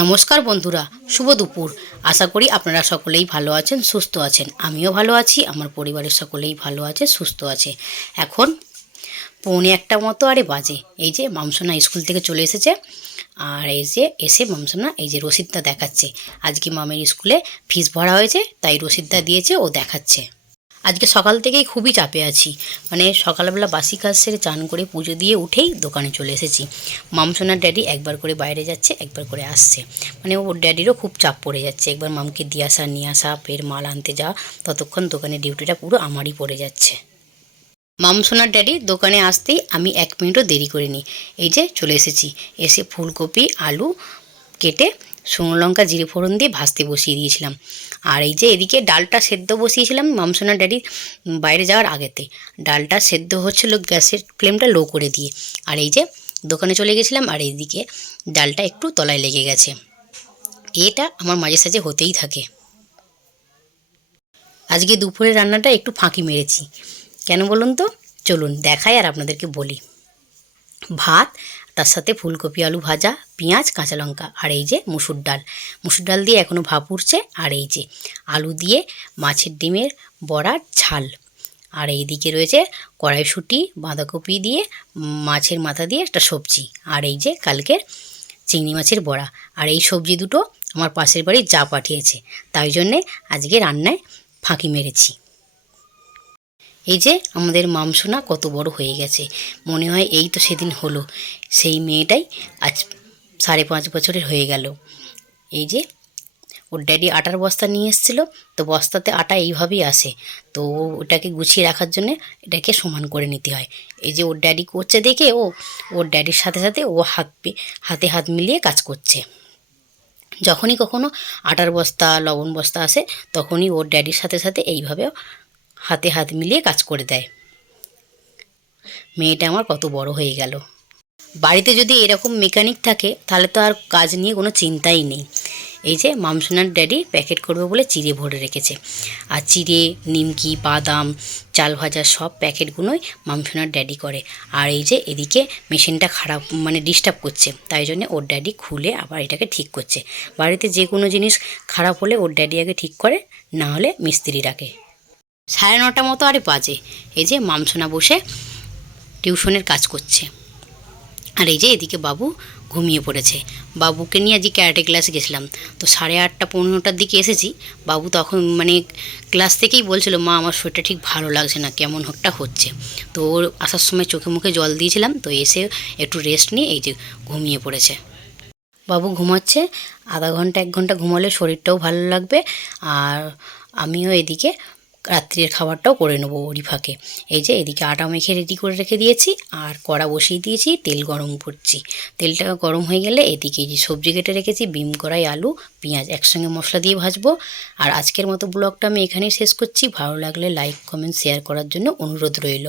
নমস্কার বন্ধুরা, শুভ দুপুর। আশা করি আপনারা সকলেই ভালো আছেন, সুস্থ আছেন। আমিও ভালো আছি, আমার পরিবারের সকলেই ভালো আছে, সুস্থ আছে। এখন 1:45 মতো বাজে। এই যে মামসোনা স্কুল থেকে চলে এসেছে, আর এই যে এসে মামসোনা এই যে রসিদটা দেখাচ্ছে। আজকে মামের স্কুলে ফিস ভরা হয়েছে, তাই রসিদটা দিয়েছে, ও দেখাচ্ছে। আজকে সকাল থেকেই খুবই চাপে আছি, মানে সকালবেলা বাসি কাজ সেরে চান করে পুজো দিয়ে উঠেই দোকানে চলে এসেছি। মামসোনার ড্যাডি একবার করে বাইরে যাচ্ছে, একবার করে আসছে, মানে ওর ড্যাডিরও খুব চাপ পড়ে যাচ্ছে। একবার মামকে দিয়ে আসা, নিয়ে আসা, ফের মাল আনতে যাওয়া, ততক্ষণ দোকানের ডিউটিটা পুরো আমারই পড়ে যাচ্ছে। মামসোনার ড্যাডি দোকানে আসতেই আমি 1 মিনিটও দেরি করিনি, এই যে চলে এসেছি। এসে ফুলকপি আলু কেটে শুকনো লঙ্কা জিরে ফোড়ন দিয়ে ভাজতে বসিয়ে দিয়েছিলাম। আর এই যে এদিকে ডালটা সেদ্ধ বসিয়েছিলাম মামসোনার ড্যাডি বাইরে যাওয়ার আগেতে। ডালটা সেদ্ধ হচ্ছিল গ্যাসের ফ্লেমটা লো করে দিয়ে। আর এই যে দোকানে চলে গেছিলাম, আর এইদিকে ডালটা একটু তলায় লেগে গেছে। এটা আমার মাঝে সাঝে হতেই থাকে। আজকে দুপুরের রান্নাটা একটু ফাঁকি মেরেছি, কেন বলুন তো? চলুন দেখাই আর আপনাদেরকে বলি। ভাত, তার সাথে ফুলকপি আলু ভাজা, পেঁয়াজ কাঁচা লঙ্কা, আর এই যে মুসুর ডাল দিয়ে এখনও ভাপ উঠছে। আর এই যে আলু দিয়ে মাছের ডিমের বড়ার ঝাল। আর এইদিকে রয়েছে কড়াইশুঁটি বাঁধাকপি দিয়ে মাছের মাথা দিয়ে একটা সবজি। আর এই যে কালকের চিংড়ি মাছের বড়া। আর এই সবজি দুটো আমার পাশের বাড়ির যা পাঠিয়েছে, তাই জন্যে আজকে রান্নায় ফাঁকি মেরেছি। এই যে আমাদের মামসোনা কত বড় হয়ে গেছে, মনে হয় এই তো সেদিন হলো। সেই মেয়েটাই আজ 5.5 বছরের হয়ে গেল। এই যে ওর ড্যাডি আটার বস্তা নিয়ে এসেছিলো, তো বস্তাতে আটা এইভাবেই আসে, তো ওটাকে গুছিয়ে রাখার জন্যে এটাকে সমান করে নিতে হয়। এই যে ওর ড্যাডি করছে দেখে ওর ড্যাডির সাথে সাথে ও হাতে হাত মিলিয়ে কাজ করছে। যখনই কখনো আটার বস্তা লবণ বস্তা আসে, তখনই ওর ড্যাডির সাথে সাথে এইভাবে হাতে হাত মিলিয়ে কাজ করে দেয়। মেয়েটা আমার কত বড় হয়ে গেল। বাড়িতে যদি এরকম মেকানিক থাকে তাহলে তো আর কাজ নিয়ে কোনো চিন্তাই নেই। এই যে মামসোনার ড্যাডি প্যাকেট করবে বলে চিড়ে ভরে রেখেছে, আর চিড়ে, নিমকি, বাদাম, চাল ভাজা সব প্যাকেটগুলোই মামসোনার ড্যাডি করে। আর এই যে এদিকে মেশিনটা খারাপ, মানে ডিস্টার্ব করছে, তাই জন্য ওর ড্যাডি খুলে আবার এটাকে ঠিক করছে। বাড়িতে যে কোনো জিনিস খারাপ হলে ওর ড্যাডি আগে ঠিক করে, না হলে মিস্ত্রি ডাকে। 9:30 মতো বাজে। এই যে মামসোনা বসে টিউশনের কাজ করছে। আর এই যে এদিকে বাবু ঘুমিয়ে পড়েছে। বাবুকে নিয়ে আজকে ক্যারাটে ক্লাসে গেছিলাম, তো 8:30-9:15 দিকে এসেছি। বাবু তখন মানে ক্লাস থেকেই বলছিল, মা আমার শরীরটা ঠিক ভালো লাগছে না, কেমন একটা হচ্ছে। তো ওর আসার সময় চোখে মুখে জল দিয়েছিলাম, তো এসে একটু রেস্ট নিয়ে এই যে ঘুমিয়ে পড়েছে। বাবু ঘুমাচ্ছে, আধা ঘন্টা 1 ঘন্টা ঘুমালে শরীরটাও ভালো লাগবে। আর আমিও এদিকে রাত্রির খাবারটাও করে নেবো ওরই ফাঁকে। এই যে এদিকে আটা মেখে রেডি করে রেখে দিয়েছি, আর কড়া বসিয়ে দিয়েছি, তেল গরম করছি। তেলটা গরম হয়ে গেলে এদিকে যে সবজি কেটে রেখেছি, বিম কড়াই আলু পেঁয়াজ একসঙ্গে মশলা দিয়ে ভাজবো। আর আজকের মতো ব্লগটা আমি এখানেই শেষ করছি। ভালো লাগলে লাইক কমেন্ট শেয়ার করার জন্য অনুরোধ রইল।